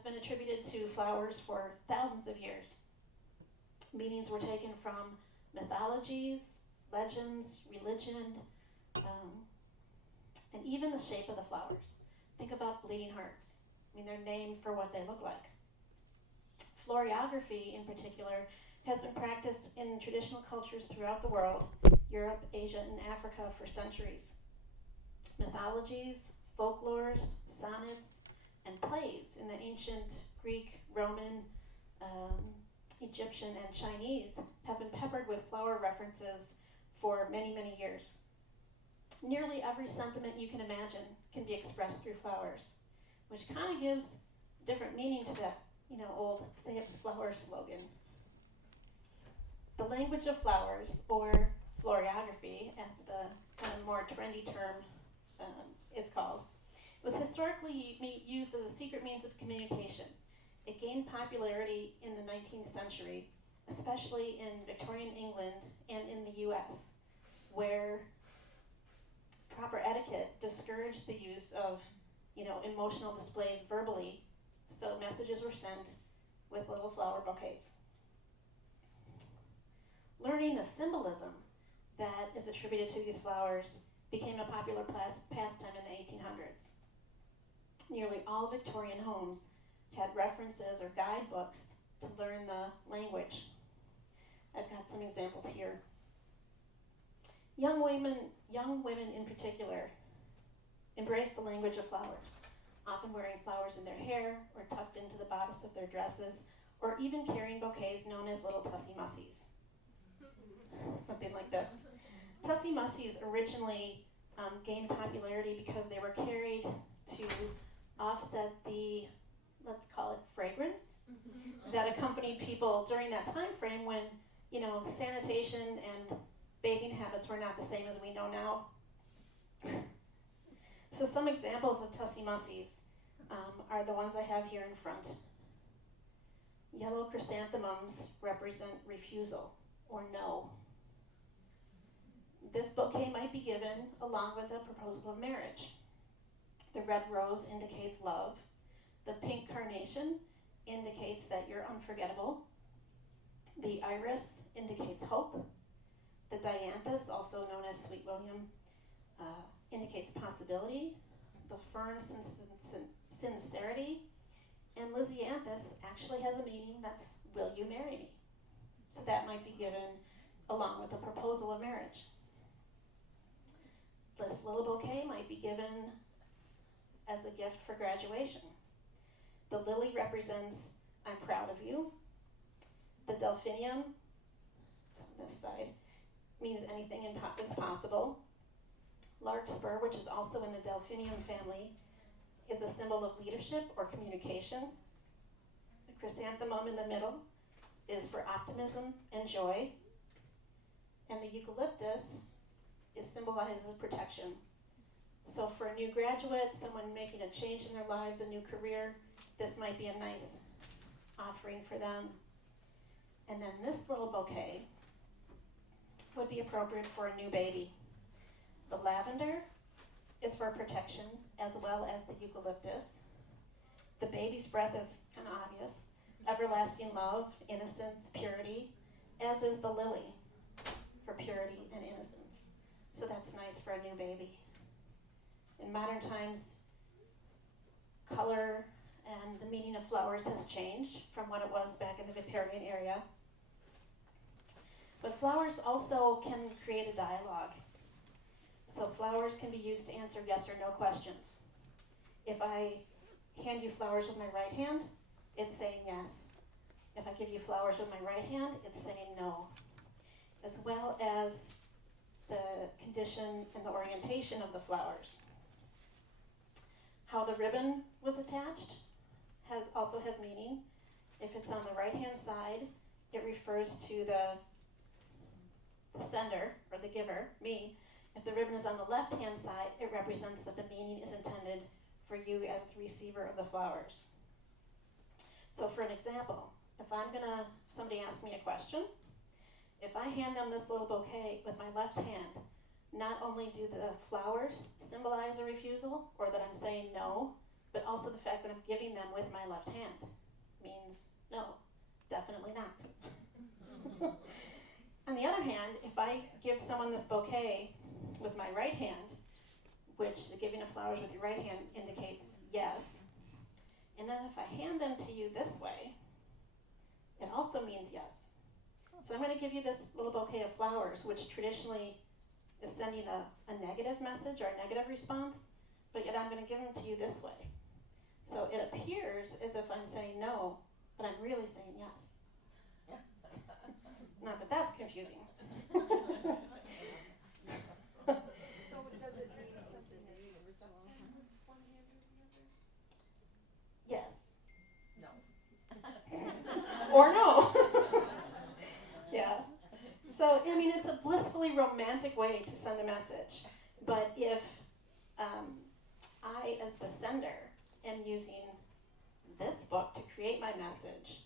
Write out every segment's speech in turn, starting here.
has been attributed to flowers for thousands of years. Meanings were taken from mythologies, legends, religion, and even the shape of the flowers. Think about bleeding hearts. I mean, they're named for what they look like. Floriography, in particular, has been practiced in traditional cultures throughout the world, Europe, Asia, and Africa for centuries. Mythologies, folklores, sonnets, and plays in the ancient Greek, Roman, Egyptian, and Chinese have been peppered with flower references for many, many years. Nearly every sentiment you can imagine can be expressed through flowers, which kind of gives different meaning to that, old "say it with flowers" slogan. The language of flowers, or floriography, as the kind of more trendy term it's called, was historically used as a secret means of communication. It gained popularity in the 19th century, especially in Victorian England and in the US, where proper etiquette discouraged the use of, emotional displays verbally, so messages were sent with little flower bouquets. Learning the symbolism that is attributed to these flowers became a popular pastime in the 1800s. Nearly all Victorian homes had references or guidebooks to learn the language. I've got some examples here. Young women in particular embraced the language of flowers, often wearing flowers in their hair or tucked into the bodice of their dresses, or even carrying bouquets known as little Tussy Mussies. Something like this. Tussy Mussies originally gained popularity because they were carried to offset the, let's call it, fragrance that accompanied people during that time frame when, sanitation and bathing habits were not the same as we know now. So some examples of Tussy Mussies are the ones I have here in front. Yellow chrysanthemums represent refusal or no. This bouquet might be given along with a proposal of marriage. The red rose indicates love. The pink carnation indicates that you're unforgettable. The iris indicates hope. The dianthus, also known as sweet william, indicates possibility. The fern, sincerity. And lisianthus actually has a meaning that's, will you marry me? So that might be given along with a proposal of marriage. This little bouquet might be given as a gift for graduation. The lily represents, I'm proud of you. The delphinium, on this side, means anything is possible. Larkspur, which is also in the delphinium family, is a symbol of leadership or communication. The chrysanthemum in the middle is for optimism and joy. And the eucalyptus symbolizes protection. So for a new graduate, someone making a change in their lives, a new career, this might be a nice offering for them. And then this little bouquet would be appropriate for a new baby. The lavender is for protection, as well as the eucalyptus. The baby's breath is kind of obvious. Everlasting love, innocence, purity, as is the lily for purity and innocence. So that's nice for a new baby. In modern times, color and the meaning of flowers has changed from what it was back in the Victorian era. But flowers also can create a dialogue. So flowers can be used to answer yes or no questions. If I hand you flowers with my right hand, it's saying yes. If I give you flowers with my right hand, it's saying no. As well as the condition and the orientation of the flowers. How the ribbon was attached also has meaning. If it's on the right-hand side, it refers to the sender, or the giver, me. If the ribbon is on the left-hand side, it represents that the meaning is intended for you as the receiver of the flowers. So for an example, if somebody asks me a question, if I hand them this little bouquet with my left hand, not only do the flowers symbolize a refusal, or that I'm saying no, but also the fact that I'm giving them with my left hand means no, definitely not. On the other hand, if I give someone this bouquet with my right hand, which the giving of flowers with your right hand indicates yes, and then if I hand them to you this way, it also means yes. So I'm going to give you this little bouquet of flowers, which traditionally is sending a negative message or a negative response, but yet I'm going to give them to you this way. So it appears as if I'm saying no, but I'm really saying yes. Not that that's confusing. So does it mean something that's accepted with one hand or the other? Yes. No. Or no. Yeah. So, I mean, it's a blissfully romantic way to send a message. But if I, as the sender, am using this book to create my message,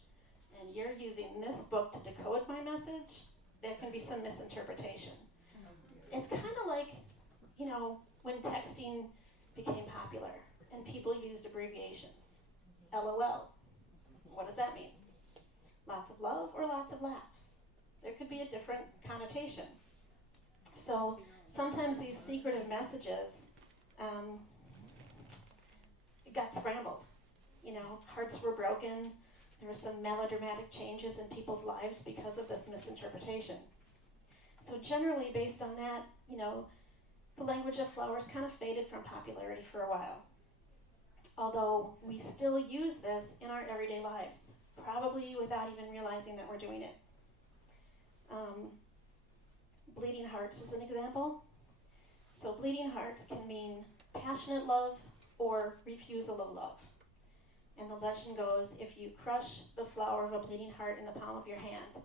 and you're using this book to decode my message, there can be some misinterpretation. It's kind of like, you know, when texting became popular and people used abbreviations. LOL. What does that mean? Lots of love or lots of laughs? There could be a different connotation. So sometimes these secretive messages got scrambled. You know, hearts were broken. There were some melodramatic changes in people's lives because of this misinterpretation. So generally, based on that, you know, the language of flowers kind of faded from popularity for a while. Although we still use this in our everyday lives, probably without even realizing that we're doing it. Bleeding hearts is an example. So bleeding hearts can mean passionate love or refusal of love. And the legend goes, if you crush the flower of a bleeding heart in the palm of your hand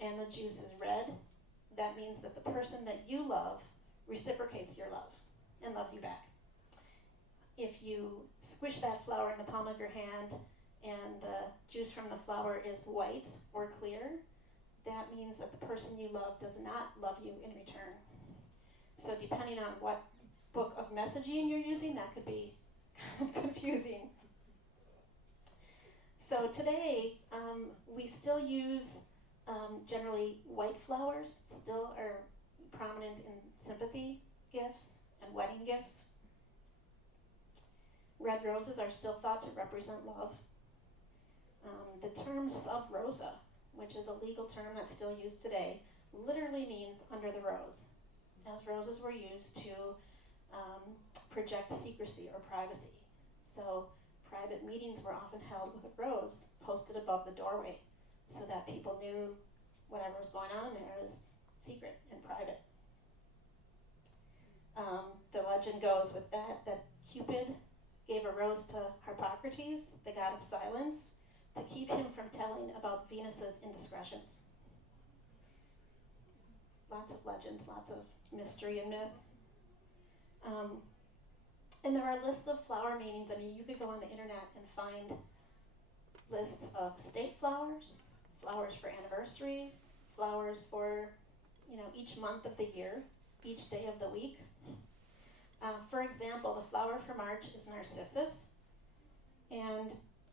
and the juice is red, that means that the person that you love reciprocates your love and loves you back. If you squish that flower in the palm of your hand and the juice from the flower is white or clear, that means that the person you love does not love you in return. So depending on what book of messaging you're using, that could be kind of confusing. So today, we still use generally white flowers, still are prominent in sympathy gifts and wedding gifts. Red roses are still thought to represent love. The term sub rosa, which is a legal term that's still used today, literally means under the rose, as roses were used to project secrecy or privacy. So private meetings were often held with a rose posted above the doorway so that people knew whatever was going on there is secret and private. The legend goes with that Cupid gave a rose to Harpocrates, the god of silence, to keep him from telling about Venus's indiscretions. Lots of legends, lots of mystery and myth. And there are lists of flower meanings. I mean, you could go on the internet and find lists of state flowers, flowers for anniversaries, flowers for, you know, each month of the year, each day of the week. For example, the flower for March is Narcissus, and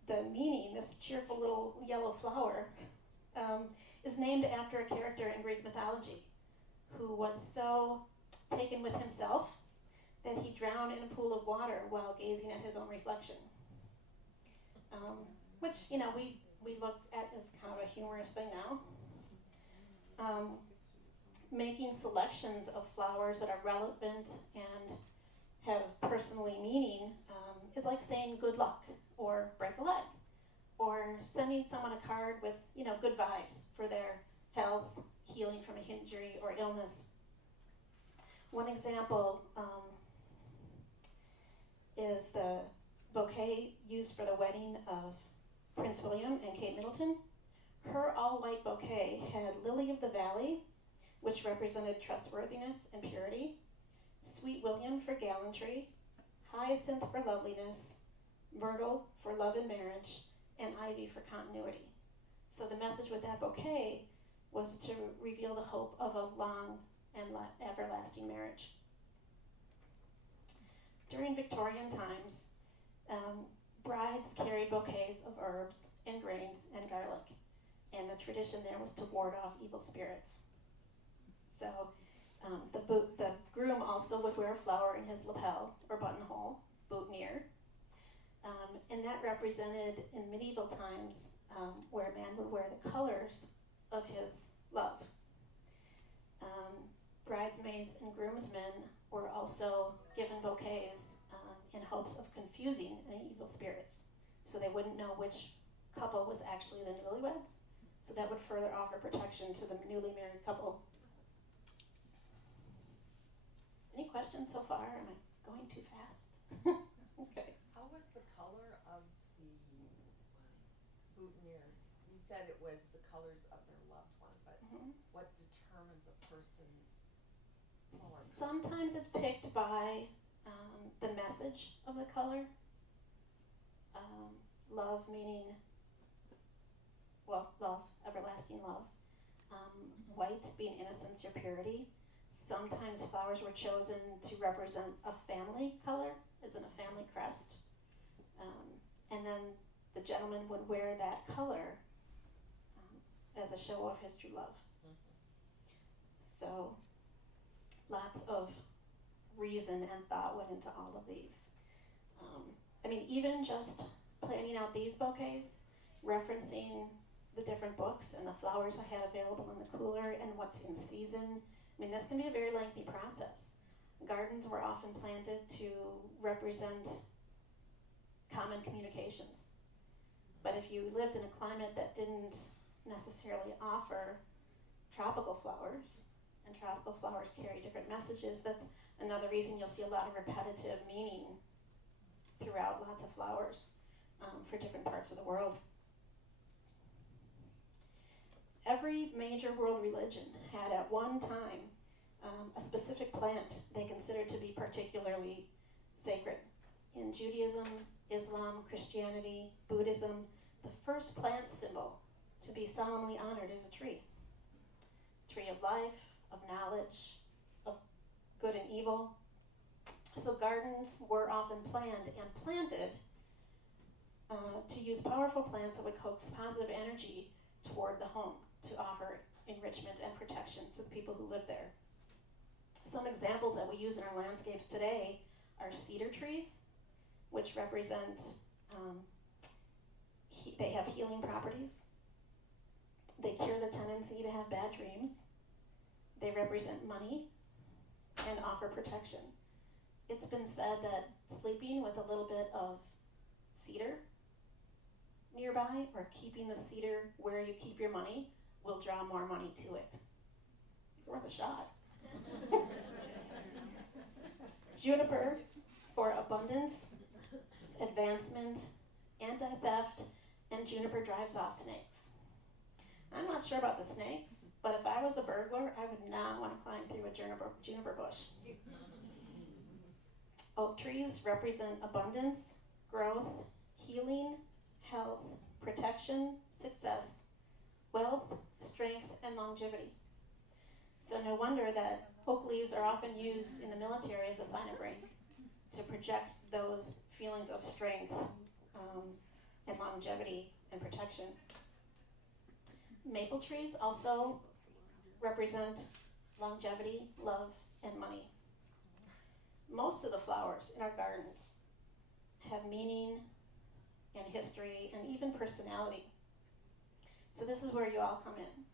the meaning, this cheerful little yellow flower, is named after a character in Greek mythology who was so taken with himself that he drowned in a pool of water while gazing at his own reflection. Which, you know, we look at as kind of a humorous thing now. Making selections of flowers that are relevant and have personally meaning is like saying good luck or break a leg, or sending someone a card with, you know, good vibes for their health, healing from an injury or illness. One example is the bouquet used for the wedding of Prince William and Kate Middleton. Her all-white bouquet had Lily of the Valley, which represented trustworthiness and purity, Sweet William for gallantry, Hyacinth for loveliness, Myrtle for love and marriage, and Ivy for continuity. So the message with that bouquet was to reveal the hope of a long and everlasting marriage. During Victorian times, Brides carried bouquets of herbs and grains and garlic, and the tradition there was to ward off evil spirits. So the groom also would wear a flower in his lapel or buttonhole, boutonniere, and that represented in medieval times where a man would wear the colors of his love. Bridesmaids and groomsmen were also given bouquets in hopes of confusing any evil spirits, so they wouldn't know which couple was actually the newlyweds. So that would further offer protection to the newly married couple. Any questions so far? Am I going too fast? Okay. How was the color of the boutonniere? You said it was the colors of their loved one, but what determines a person's color? Sometimes it's picked by the message of the color. Love meaning, well, love, everlasting love. White being innocence or purity. Sometimes flowers were chosen to represent a family color, as in a family crest. And then the gentleman would wear that color as a show of his true love. So lots of reason and thought went into all of these. I mean, even just planning out these bouquets, referencing the different books and the flowers I had available in the cooler and what's in season. I mean, this can be a very lengthy process. Gardens were often planted to represent common communications. But if you lived in a climate that didn't necessarily offer tropical flowers, and tropical flowers carry different messages, that's another reason you'll see a lot of repetitive meaning throughout lots of flowers for different parts of the world. Every major world religion had at one time a specific plant they considered to be particularly sacred. In Judaism, Islam, Christianity, Buddhism, the first plant symbol to be solemnly honored is a tree. Tree of life, of knowledge, of good and evil. So gardens were often planned and planted to use powerful plants that would coax positive energy toward the home to offer enrichment and protection to the people who live there. Some examples that we use in our landscapes today are cedar trees, which represent, they have healing properties. They cure the tendency to have bad dreams. They represent money and offer protection. It's been said that sleeping with a little bit of cedar nearby, or keeping the cedar where you keep your money, will draw more money to it. It's worth a shot. Juniper for abundance, advancement, anti-theft, and juniper drives off snakes. I'm not sure about the snakes, but if I was a burglar, I would not want to climb through a juniper bush. Oak trees represent abundance, growth, healing, health, protection, success, wealth, strength, and longevity. So no wonder that oak leaves are often used in the military as a sign of rank to project those feelings of strength and longevity and protection. Maple trees also represent longevity, love, and money. Most of the flowers in our gardens have meaning and history and even personality. So this is where you all come in.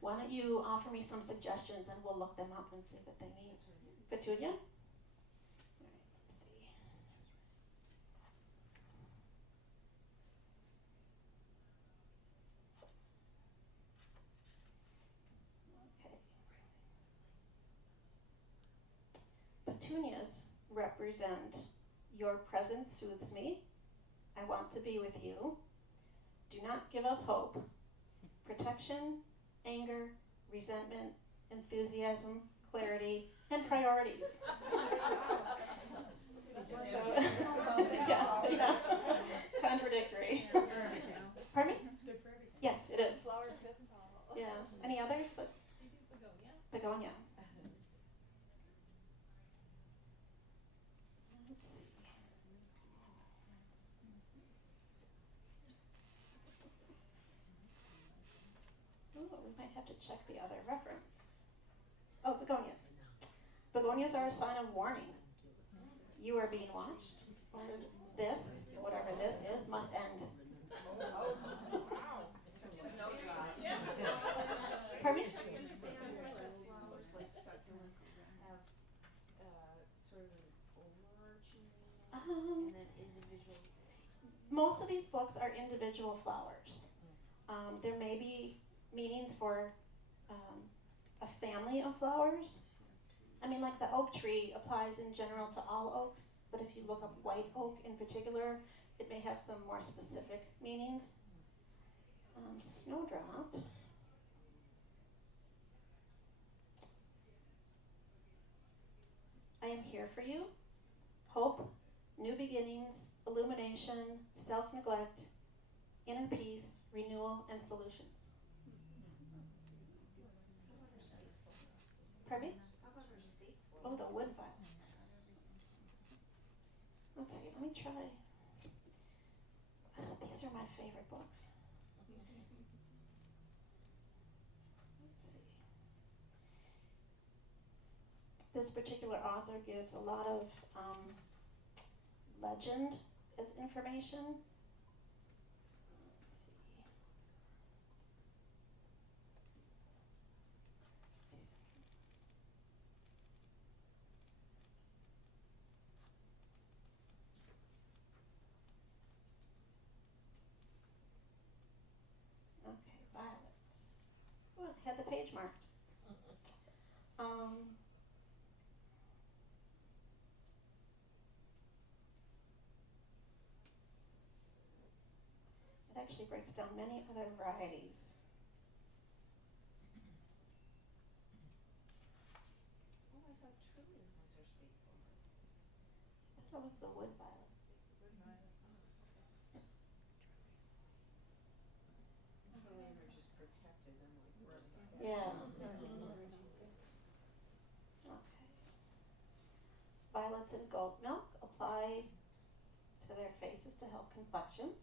Why don't you offer me some suggestions and we'll look them up and see what they mean. Petunia? All right, let's see. Okay. Petunias represent your presence soothes me. I want to be with you. Do not give up hope. Protection, anger, resentment, enthusiasm, clarity, and priorities. Yeah. Contradictory. Pardon me? That's good for everything. Yes, it is. Flower fits all. Yeah. Any others? Begonia. might have to check the other reference. Oh, begonias. Begonias are a sign of warning. You are being watched. This, whatever this is, must end. Wow. Pardon me? Flowers like succulents have sort of an overarching meaning and then individual. Most of these books are individual flowers. There may be meanings for a family of flowers. I mean, like the oak tree applies in general to all oaks, but if you look up white oak in particular, it may have some more specific meanings. Snowdrop. I am here for you. Hope, new beginnings, illumination, self-neglect, inner peace, renewal, and solutions. Pardon me? How about her state Oh, the wood violet. Let's see, let me try. These are my favorite books. Let's see. This particular author gives a lot of legend as information. Okay, violets. Oh, I had the page marked. It actually breaks down many other varieties. Oh, I thought Trillium was her state flower. I thought it was the wood violet. Trillium are just protected and like worms. Yeah. Okay. Violets and goat milk apply to their faces to help complexions.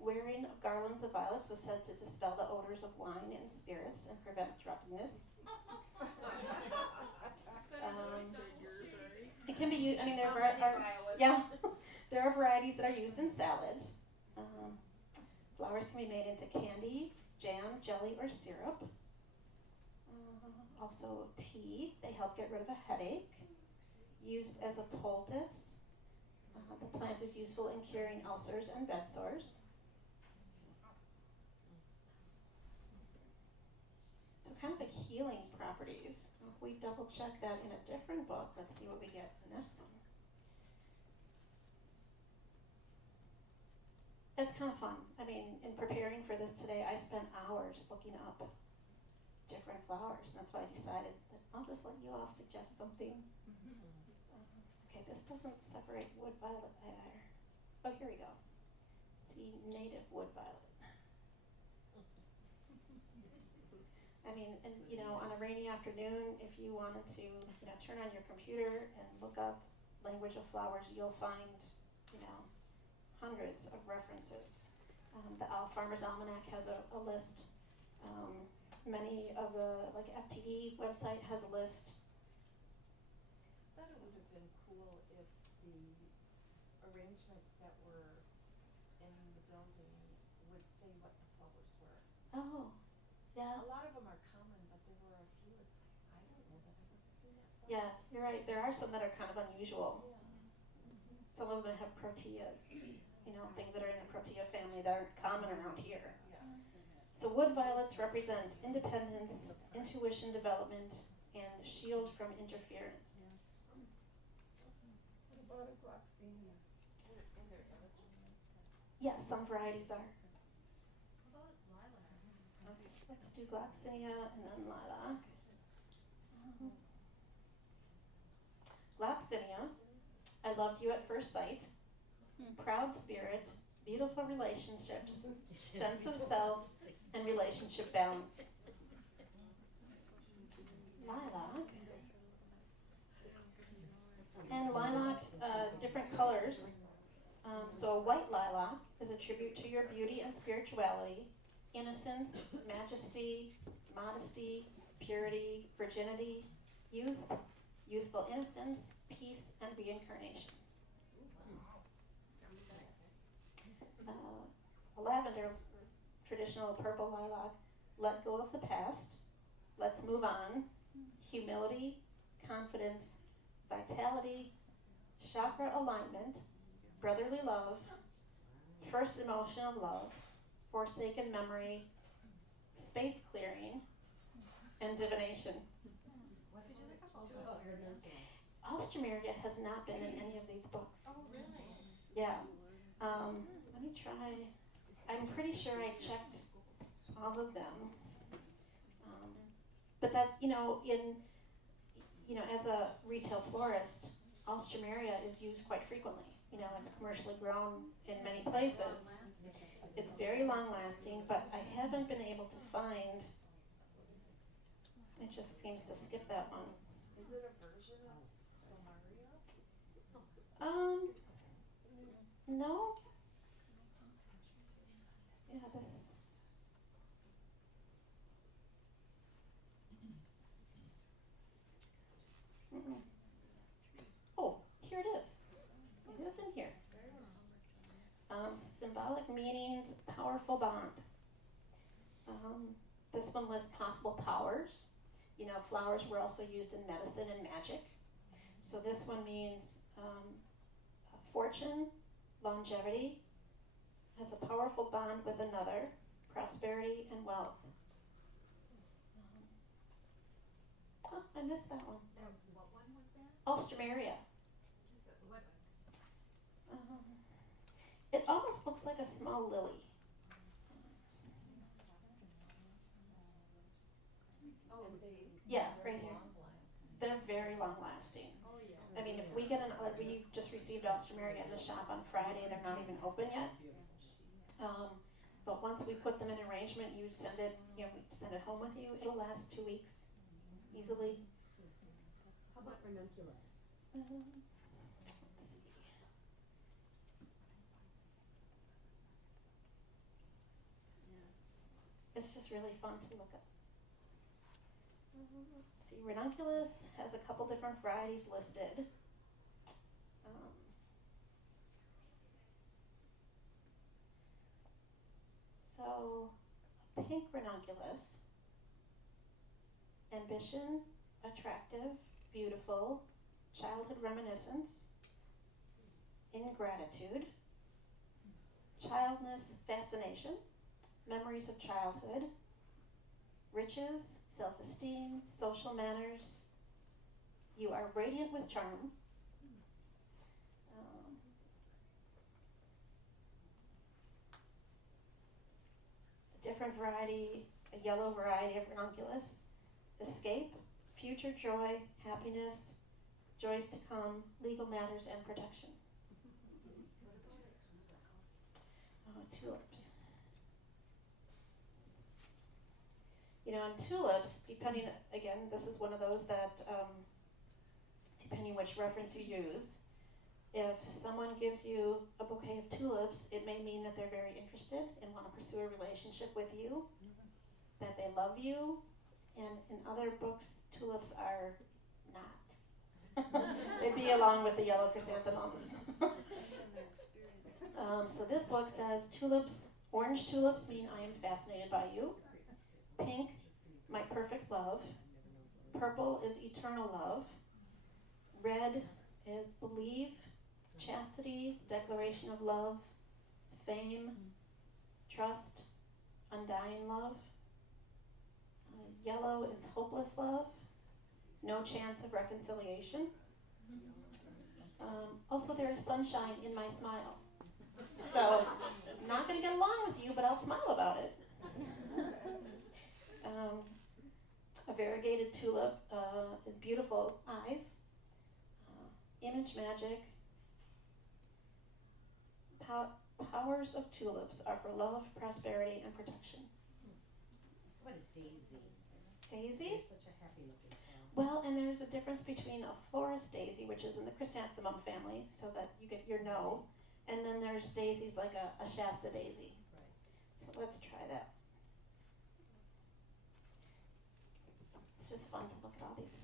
Wearing of garlands of violets was said to dispel the odors of wine and spirits and prevent drunkenness. It can be used, I mean, there there are varieties that are used in salads. Flowers can be made into candy, jam, jelly, or syrup. Also tea, they help get rid of a headache. Used as a poultice. The plant is useful in curing ulcers and bed sores. So kind of a healing properties. If we double check that in a different book, let's see what we get in this one. It's kind of fun. I mean, in preparing for this today, I spent hours looking up different flowers, and that's why I decided that I'll just let you all suggest something. Okay, this doesn't separate wood violet either. Oh, here we go. See, native wood violet. I mean, and you know, on a rainy afternoon, if you wanted to, you know, turn on your computer and look up language of flowers, you'll find, you know, hundreds of references. The Farmer's Almanac has a list. Many of the, like FTE website has a list. I thought it would have been cool if the arrangements that were in the building would say what the flowers were. Oh, yeah. A lot of them are common, but there were a few, it's like, I don't know that I've ever seen that flower. Yeah, you're right. There are some that are kind of unusual. Yeah. Some of them have proteas, you know, things that are in the protea family that aren't common around here. Yeah. So wood violets represent independence, intuition development, and shield from interference. What about a gloxinia? And they're eligible. Yes, some varieties are. How about lilac? Okay, let's do gloxinia and then lilac. Gloxinia, I loved you at first sight, proud spirit, beautiful relationships, sense of self, and relationship balance. Lilac. And lilac, different colors. So a white lilac is a tribute to your beauty and spirituality. innocence, majesty, modesty, purity, virginity, youth, youthful innocence, peace, and reincarnation. Lavender, traditional purple lilac, let go of the past, let's move on, humility, confidence, vitality, chakra alignment, brotherly love, first emotion of love, forsaken memory, space clearing, and divination. What did you look up? Alstroemeria has not been in any of these books. Oh, really? Yeah. Let me try. I'm pretty sure I checked all of them. But that's, as a retail florist, Alstroemeria is used quite frequently. It's commercially grown in many places. It's very long lasting, but I haven't been able to find, it just seems to skip that one. Is it a version of Somaria? No. Yeah, this. Mm-mm. Oh, here it is. It is in here. Symbolic meanings, powerful bond. This one lists possible powers. Flowers were also used in medicine and magic. So this one means fortune, longevity, has a powerful bond with another, prosperity, and wealth. I missed that one. What one was that? Alstroemeria. What? It almost looks like a small lily. Oh, Yeah, right here. They're very long lasting. Oh, yeah. I mean, if we get we just received Alstroemeria in the shop on Friday, they're not even open yet. But once we put them in arrangement, you send it, we send it home with you. It'll last 2 weeks easily. How about Ranunculus? Let's see. It's just really fun to look at. Let's see, Ranunculus has a couple different varieties listed. So, pink Ranunculus, ambition, attractive, beautiful, childhood reminiscence, ingratitude, childness, fascination, memories of childhood, riches, self-esteem, social manners, you are radiant with charm. A different variety, a yellow variety of Ranunculus, escape, future joy, happiness, joys to come, legal matters, and protection. Tulips. And tulips, depending, again, this is one of those that, depending which reference you use, if someone gives you a bouquet of tulips, it may mean that they're very interested and want to pursue a relationship with you, that they love you, and in other books, tulips are not. They'd be along with the yellow chrysanthemums. So this book says, orange tulips mean I am fascinated by you. Pink, my perfect love. Purple is eternal love. Red is believe, chastity, declaration of love, fame, trust, undying love. Yellow is hopeless love, no chance of reconciliation. Also, there is sunshine in my smile. So, I'm not going to get along with you, but I'll smile about it. A variegated tulip is beautiful eyes, image magic. Powers of tulips are for love, prosperity, and protection. What a daisy. Daisy? They're such a happy looking flower. Well, and there's a difference between a florist daisy, which is in the chrysanthemum family, so that you get your no, and then there's daisies like a Shasta daisy. Right. So let's try that. just fun to look at all these.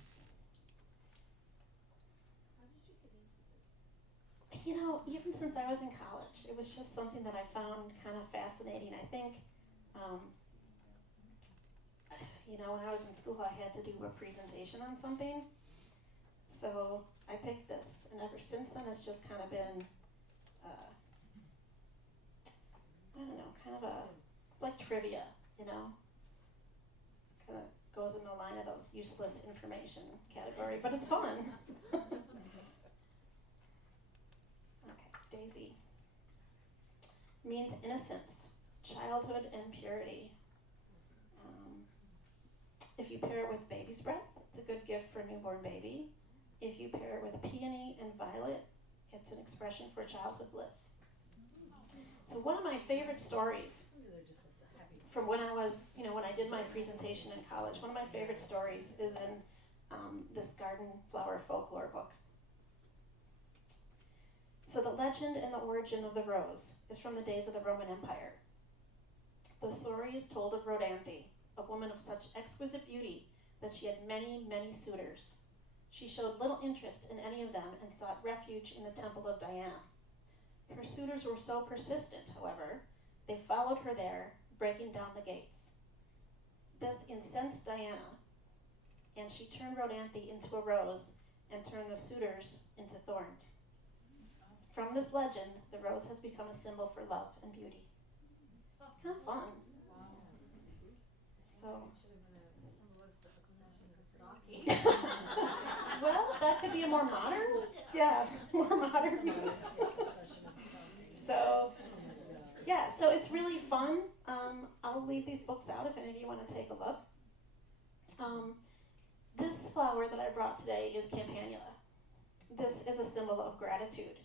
How did you get into this? You know, even since I was in college, it was just something that I found kind of fascinating. I think, you know, when I was in school, I had to do a presentation on something. So I picked this, and ever since then, it's just kind of been, I don't know, kind of it's like trivia, you know? Kind of goes in the line of those useless information category, but it's fun. Okay, Daisy means innocence, childhood, and purity. If you pair it with baby's breath, it's a good gift for a newborn baby. If you pair it with peony and violet, it's an expression for childhood bliss. So one of my favorite stories from when I was, you know, when I did my presentation in college, one of my favorite stories is in this garden flower folklore book. So the legend and the origin of the rose is from the days of the Roman Empire. The story is told of Rhodanthe, a woman of such exquisite beauty that she had many, many suitors. She showed little interest in any of them and sought refuge in the temple of Diana. Her suitors were so persistent, however, they followed her there, breaking down the gates. This incensed Diana, and she turned Rhodanthe into a rose and turned the suitors into thorns. From this legend, the rose has become a symbol for love and beauty. It's kind of fun. So, well, that could be a more modern, more modern use. So, yeah, so it's really fun. I'll leave these books out if any of you want to take a look. This flower that I brought today is Campanula. This is a symbol of gratitude.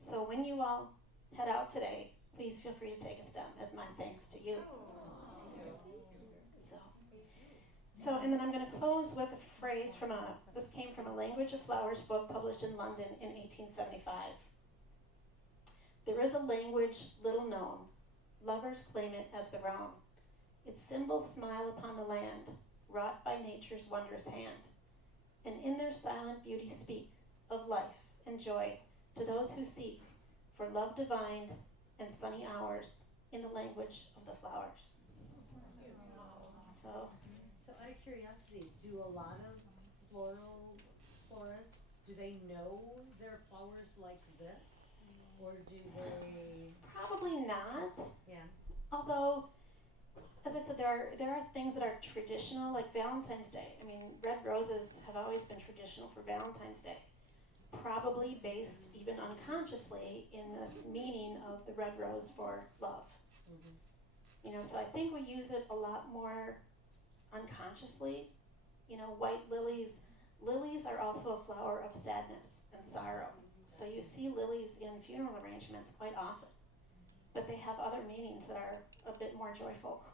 So when you all head out today, please feel free to take a stem as my thanks to you. So, and then I'm going to close with a phrase from this came from a Language of Flowers book published in London in 1875. There is a language little known, lovers claim it as their own. Its symbols smile upon the land, wrought by nature's wondrous hand, and in their silent beauty speak of life and joy to those who seek for love divine and sunny hours in the language of the flowers. So out of curiosity, do a lot of florists, do they know their flowers like this? Or do they? Probably not. Yeah. Although, as I said, there are things that are traditional, like Valentine's Day. I mean, red roses have always been traditional for Valentine's Day. Probably based even unconsciously in this meaning of the red rose for love. Mm-hmm. You know, so I think we use it a lot more unconsciously. You know, white lilies. Lilies are also a flower of sadness and sorrow. So you see lilies in funeral arrangements quite often. But they have other meanings that are a bit more joyful.